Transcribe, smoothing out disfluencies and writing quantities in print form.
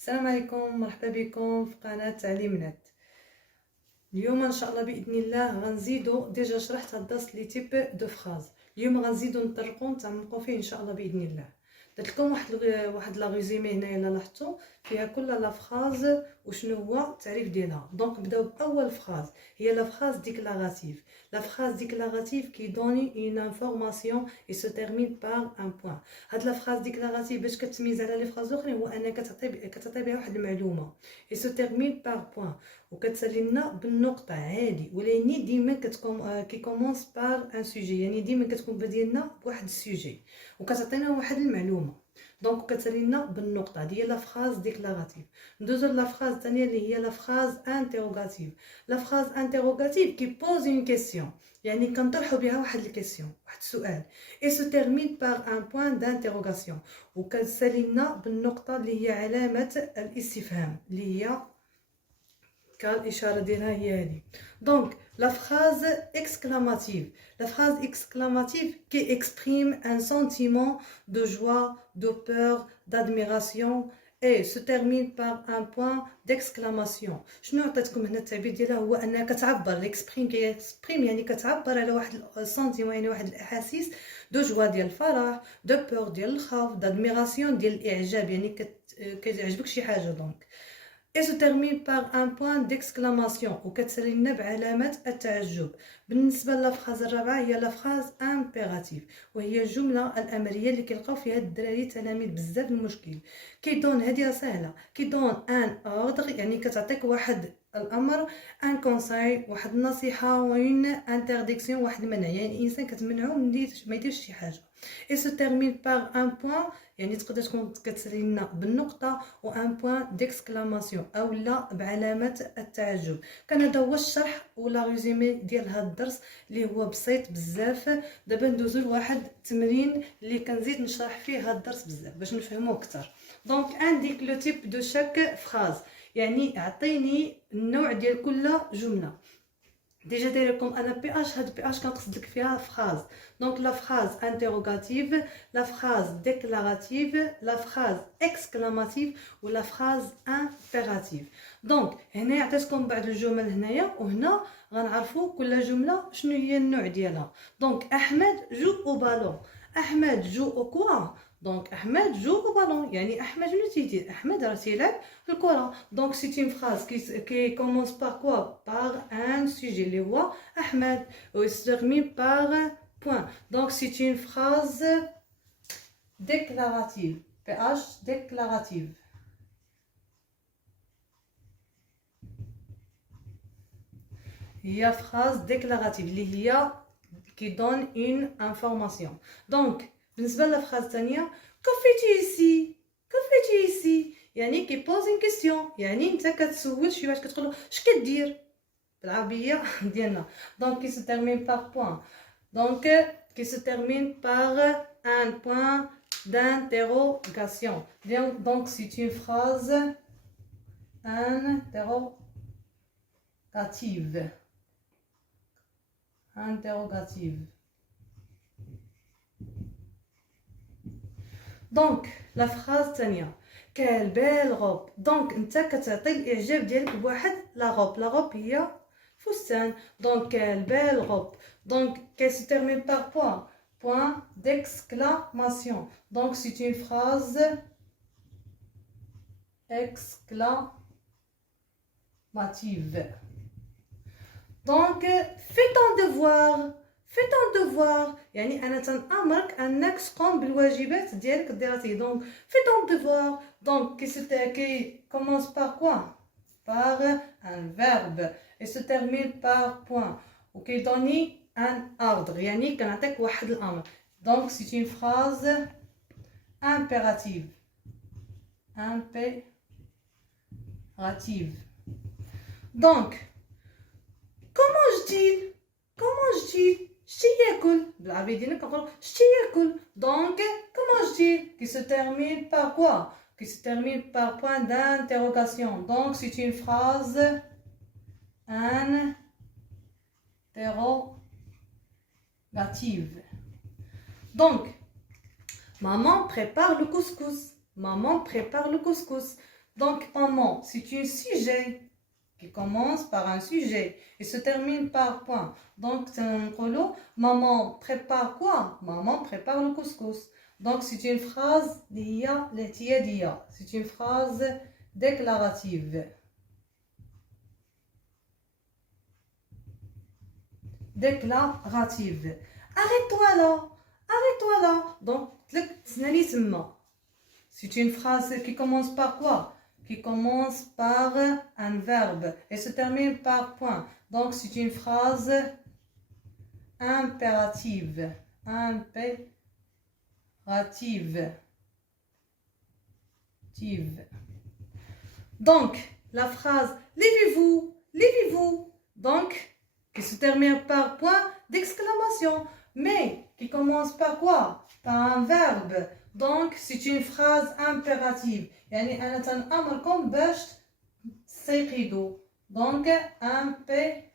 السلام عليكم، مرحبا بكم في قناة تعليم نت. اليوم ان شاء الله باذن الله غنزيدو ديجا شرحت هاد الدرس لي تيب دو فراز. اليوم غنزيدو نطرقو نتعمقو فيه ان شاء الله باذن الله. درت لكم واحد لا ريزومي هنايا الا لاحظتوا فيها كل لا فراز وشنو هو التعريف ديالها. دونك نبداو باول فراز، هي لا فراز ديكلاراتيف. لا فراز ديكلاراتيف كي دوني اون انفورماسيون اي سو تيرمين بار ان بوين. هاد لا فراز ديكلاراتيف باش كتميز على لي فراز الاخرين هو انك كتعطي بها واحد المعلومه اي سو تيرمين بار بوين، وكتسالي لنا بالنقطه عادي، ولكن ديما كتكون كي كومونس بار ان سوجي، يعني ديما كتكون باديه لنا بواحد السوجي وكتعطينا واحد المعلومه. دونك كتسالي لنا بالنقطه ديال لا فراز ديكلاراتيف. ندوزو لا فراز الثانيه اللي هي لا فراز انتيروغاتيف. لا فراز انتيروغاتيف كي بوز اون كيسيون، يعني كنطرحوا بها واحد الكيسيون، واحد السؤال، اي سو تيرمين بار ان بوين دانتيروغاسيون، وكتسالي لنا بالنقطه اللي هي علامه الاستفهام اللي هي كالاشاره ديالها هي هذه. دونك لا فراز اكسكلاماتيف. لا فراز اكسكلاماتيف كي اكسبريم ان سنتيمون دو جوا دو بور d'admiration et se termine par un point d'exclamation. شنو عطيتكم هنا التعبير ديالها هو انها كتعبر الاكسبريم، كيكسبريم يعني كتعبر على واحد السنتيمون، يعني واحد الاحاسيس دو جوا ديال الفرح، دو بور ديال الخوف، d'admiration ديال الاعجاب، يعني كتعجبك شي حاجه. دونك et se termine par un point d'exclamation وكتسالي لنا بعلامة التعجب. بالنسبة للفراز الرابعة هي لا فراز امبيراتيف، وهي الجملة الأمرية اللي كيلقاو فيها الدراري تلاميذ بزاف المشكل. كيدون هذه سهلة، كيدون ان اوردر يعني كتعطيك واحد الامر، ان كونساي واحد النصيحة، وين انترديكسيون واحد المنع، يعني الانسان كتمنعو ما يديرش شي حاجة. et se termine par un point يعني تقدر تكون كتسالي لنا بالنقطه و ان بوين ديكسكلاماسيون او لا بعلامه التعجب. كان هذا هو الشرح ولا ريزومي ديال هذا الدرس اللي هو بسيط بزاف. دابا ندوزو لواحد التمرين اللي كنزيد نشرح فيه هذا الدرس بزاف باش نفهموه اكثر. دونك انديك لو تيب دو شاك فراز، يعني اعطيني النوع ديال كل جمله. ديجا داير لكم انا بي اش، هاد بي اش كنقصد لك فيها فراز. دونك لا فراز انتيروغاتيف، لا فراز ديكلاراتيف، لا فراز اكسكلاماتيف ولا فراز امبيراتيف. دونك هنا عطيتكم بعض الجمل هنايا، وهنا غنعرفوا كل جمله شنو هي النوع ديالها. دونك احمد جو او بالون. احمد جو او كوا؟ دونك احمد جو او بالون، يعني احمد شنو تيدير؟ احمد راه تيلعب الكره. دونك سي اون فراز كي كومونس بار كوا؟ بار ان سوجي اللي هو احمد، و se termine par point. Donc c'est une phrase déclarative. PH déclarative. هي phrase déclarative اللي هي qui donne une information. Donc بالنسبه للفراز الثانيه que fais-tu ici؟ que fais-tu ici؟ يعني كي بوز une question، يعني انت كتسول شي واحد كتقول له اش كدير بالعربيه ديالنا. دونك qui se termine par point. Donc qui se termine par un point d'interrogation. Donc c'est une phrase interrogative. دونك لا فراز ثانيه كال بيل غوب. دونك انت كتعطي الاعجاب ديالك بواحد لا غوب. لا غوب هي فستان. دونك كال بيل غوب. دونك كي se termine par point d'exclamation. Donc c'est une phrase exclamative. Donc fais ton devoir. fais ton devoir يعني انا تنامرك انك تقوم بالواجبات ديالك الدراسيه. دونك fais ton devoir. donc qui commence par quoi؟ par un verbe et se termine par point وكي دوني un ordre يعني كنعطيك واحد الامر. donc c'est une phrase impérative. donc comment je dis شتي ياكل؟ بالعربيه ديالنا كنقولوا شتي ياكل. دونك comment je dis qui se termine par quoi؟ qui se termine par point d'interrogation. donc c'est une phrase interrogative. donc maman prépare le couscous. maman prépare le couscous. Donc, maman, c'est un sujet qui commence par un sujet et se termine par point. Donc, maman prépare quoi? Maman prépare le couscous. Donc, c'est une phrase c'est une phrase déclarative. Déclarative. Arrête-toi là. Arrête-toi là. Donc, c'est une phrase qui commence par quoi? Qui commence par un verbe et se termine par point. Donc, c'est une phrase impérative. Impérative. Donc, la phrase levez-vous, levez-vous. Donc, qui se termine par point d'exclamation, mais qui commence par quoi? Par un verbe. Donc, c'est une phrase impérative. يعني أنا تنأمركم باش تستيقظوا. Donc, impérative.